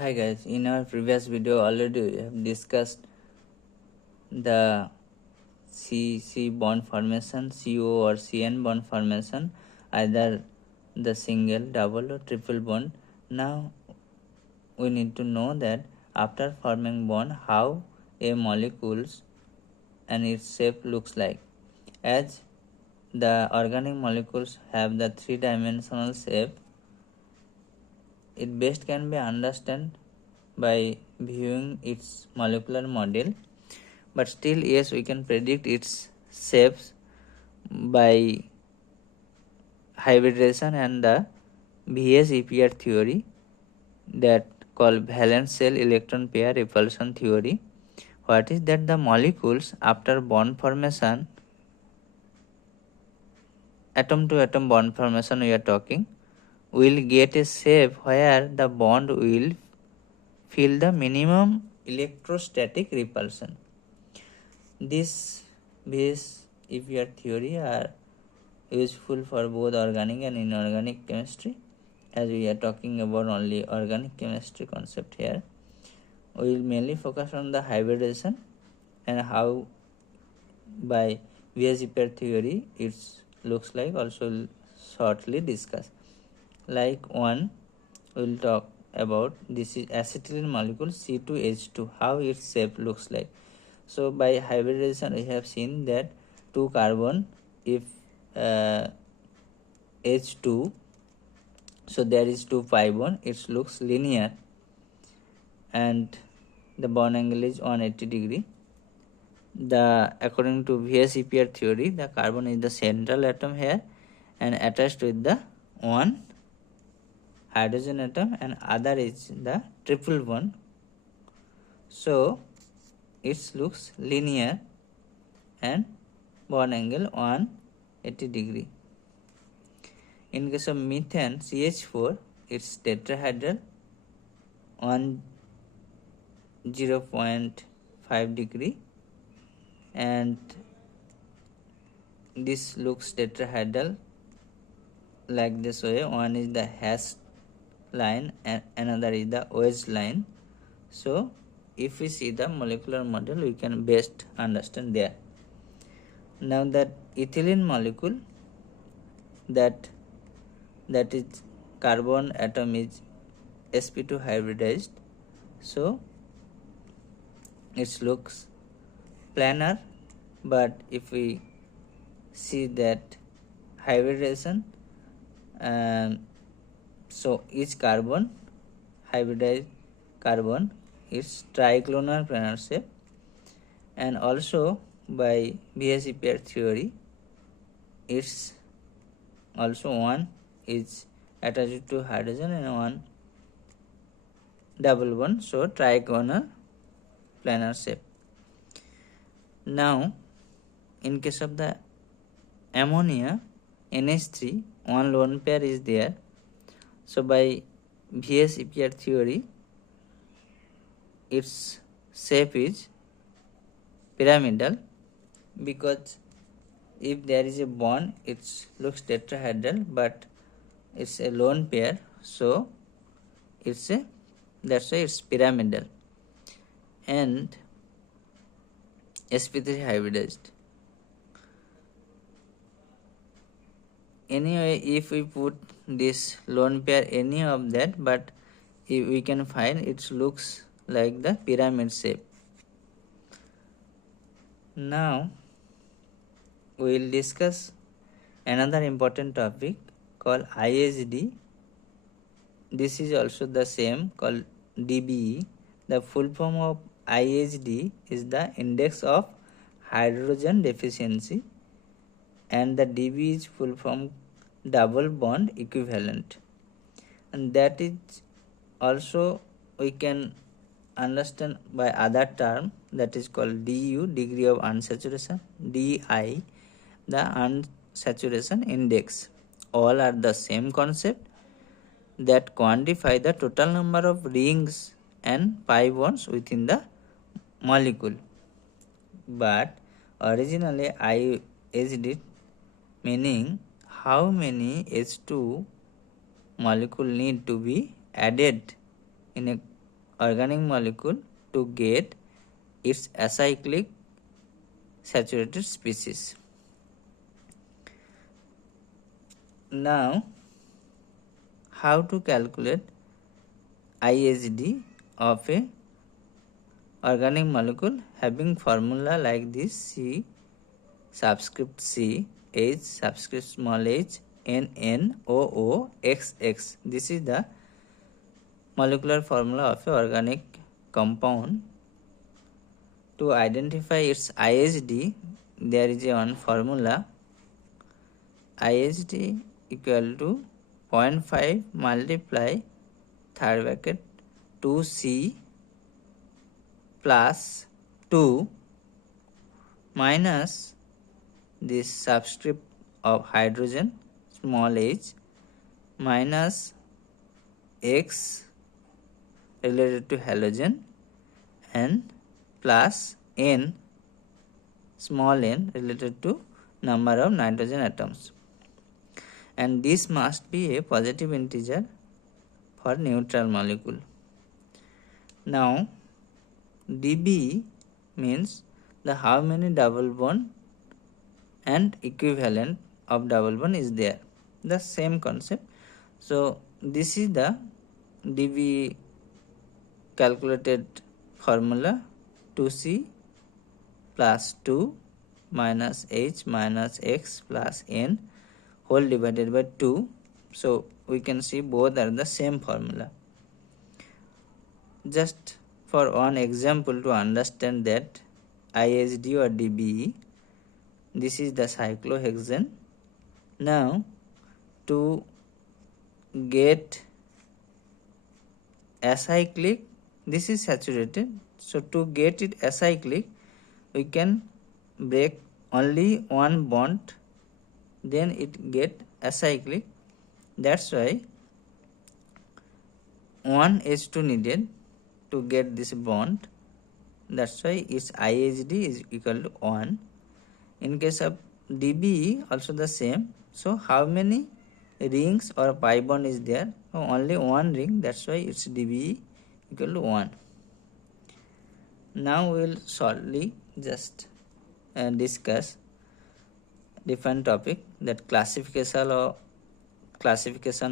Hi guys, in our previous video already we have discussed the C bond formation, CO or CN bond formation, either the single, double or triple bond. Now we need to know that after forming bond how a molecules and its shape looks like. As the organic molecules have the three-dimensional shape, it best can be understood by viewing its molecular model, but still yes, we can predict its shapes by hybridization and the VS-EPR theory, that called valence shell electron pair repulsion theory. What is that? The molecules after bond formation, atom to atom bond formation we are talking, will get a shape where the bond will feel the minimum electrostatic repulsion. This VS-EPR theory are useful for both organic and inorganic chemistry. As we are talking about only organic chemistry concept here, we will mainly focus on the hybridization and how by VS-EPR theory it looks like also will shortly discuss. Like one, we will talk about this is acetylene molecule C2H2, how its shape looks like. So by hybridization we have seen that two carbon, if H2, so there is 2 pi bond, it looks linear and the bond angle is 180 degree. According to VS-EPR theory, the carbon is the central atom here and attached with the one hydrogen atom, and other is the triple bond. So it looks linear and bond angle 180 degree. In case of methane CH4, it's tetrahedral 0.5 degree, and this looks tetrahedral like this way. One is the hash line and another is the wedge line. So if we see the molecular model, we can best understand there. Now that ethylene molecule, that is carbon atom is sp2 hybridized, so it looks planar. But if we see that hybridization, so each carbon, hybridized carbon, is triclonal planar shape, and also by VS-EPR theory it's also one is attached to hydrogen and one double bond, so trigonal planar shape. Now in case of the ammonia NH3, one lone pair is there. So by VS-EPR theory its shape is pyramidal, because if there is a bond it looks tetrahedral, but it's a lone pair, so that's why it's pyramidal and sp3 hybridized. Anyway, if we put this lone pair any of that, but if we can find it looks like the pyramid shape. Now we will discuss another important topic called IHD. This is also the same, called DBE. The full form of IHD is the index of hydrogen deficiency, and the DB is full form double bond equivalent, and that is also we can understand by other term, that is called DU, degree of unsaturation, DI, the unsaturation index. All are the same concept that quantify the total number of rings and pi bonds within the molecule. But originally IHD meaning how many H2 molecule need to be added in a organic molecule to get its acyclic saturated species. Now, how to calculate IHD of a organic molecule having formula like this: C subscript C, H subscript small h, N O O X X. This is the molecular formula of a organic compound. To identify its IHD, there is one formula: IHD equal to 0.5 multiply third bracket 2C plus 2 minus this subscript of hydrogen small h minus X related to halogen and plus N small n related to number of nitrogen atoms, and this must be a positive integer for neutral molecule. Now, DBE means the how many double bond and equivalent of double bond is there, the same concept. So this is the DBE calculated formula: 2C plus 2 minus H minus X plus N whole divided by 2. So we can see both are the same formula. Just for one example to understand that IHD or DBE, this is the cyclohexane. Now, to get acyclic, this is saturated. So to get it acyclic, we can break only one bond, then it get acyclic. That's why one H2 needed to get this bond. That's why its IHD is equal to 1. In case of DBE also the same. So how many rings or pi bond is there? Oh, only one ring. That's why its DBE equal to 1. Now we will shortly just discuss different topic, that classification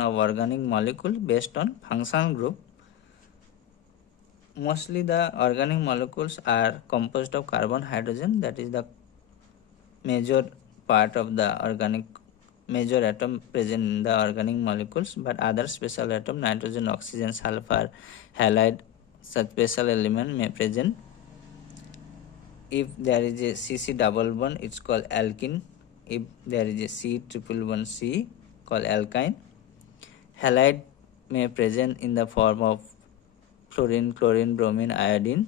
of organic molecule based on functional group. Mostly the organic molecules are composed of carbon, hydrogen, that is the major part of the organic major atom present in the organic molecules, but other special atom nitrogen, oxygen, sulfur, halide, such special element may present. If there is a CC double bond, it's called alkene. If there is a C triple bond C, called alkyne. Halide may present in the form of fluorine, chlorine, bromine, iodine.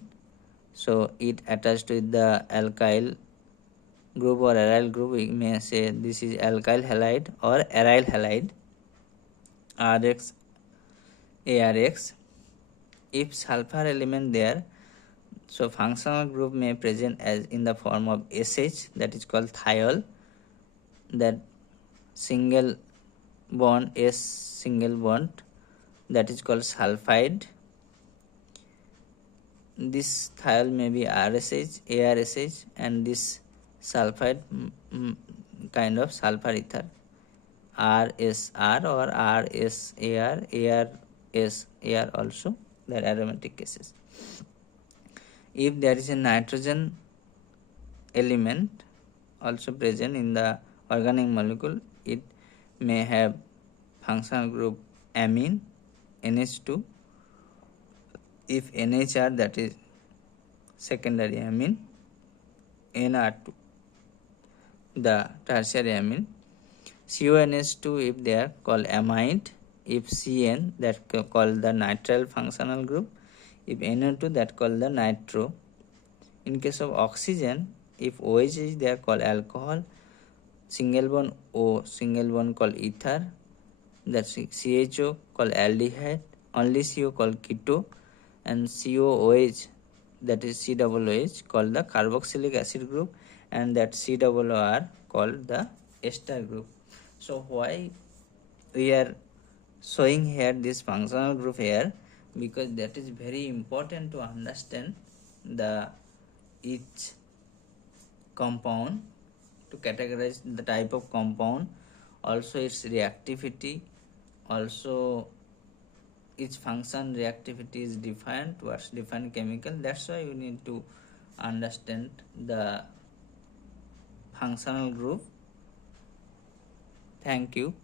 So it attached with the alkyl group or aryl group. We may say this is alkyl halide or aryl halide, RX, ARX. If sulfur element there, so functional group may present as in the form of SH, that is called thiol, that single bond S single bond, that is called sulfide. This thiol may be RSH, ARSH, and this sulfide kind of sulfur ether, RSR or RSAR, ARSAR also, they are aromatic cases. If there is a nitrogen element also present in the organic molecule, it may have functional group amine, NH2. If NHR, that is secondary amine, NR2, the tertiary amine. CONH2, if they are called amide. If CN, that called the nitrile functional group. If NO2, that called the nitro. In case of oxygen, if OH is there, called alcohol. Single bond O, single bond called ether. That's CHO called aldehyde. Only CO called keto. And COOH, that is COOH, called the carboxylic acid group, and that COOR called the ester group. So why we are showing here this functional group here? because that is very important to understand the each compound, to categorize the type of compound, also its reactivity, also each function reactivity is defined towards different chemical. That's why you need to understand the functional group. Thank you.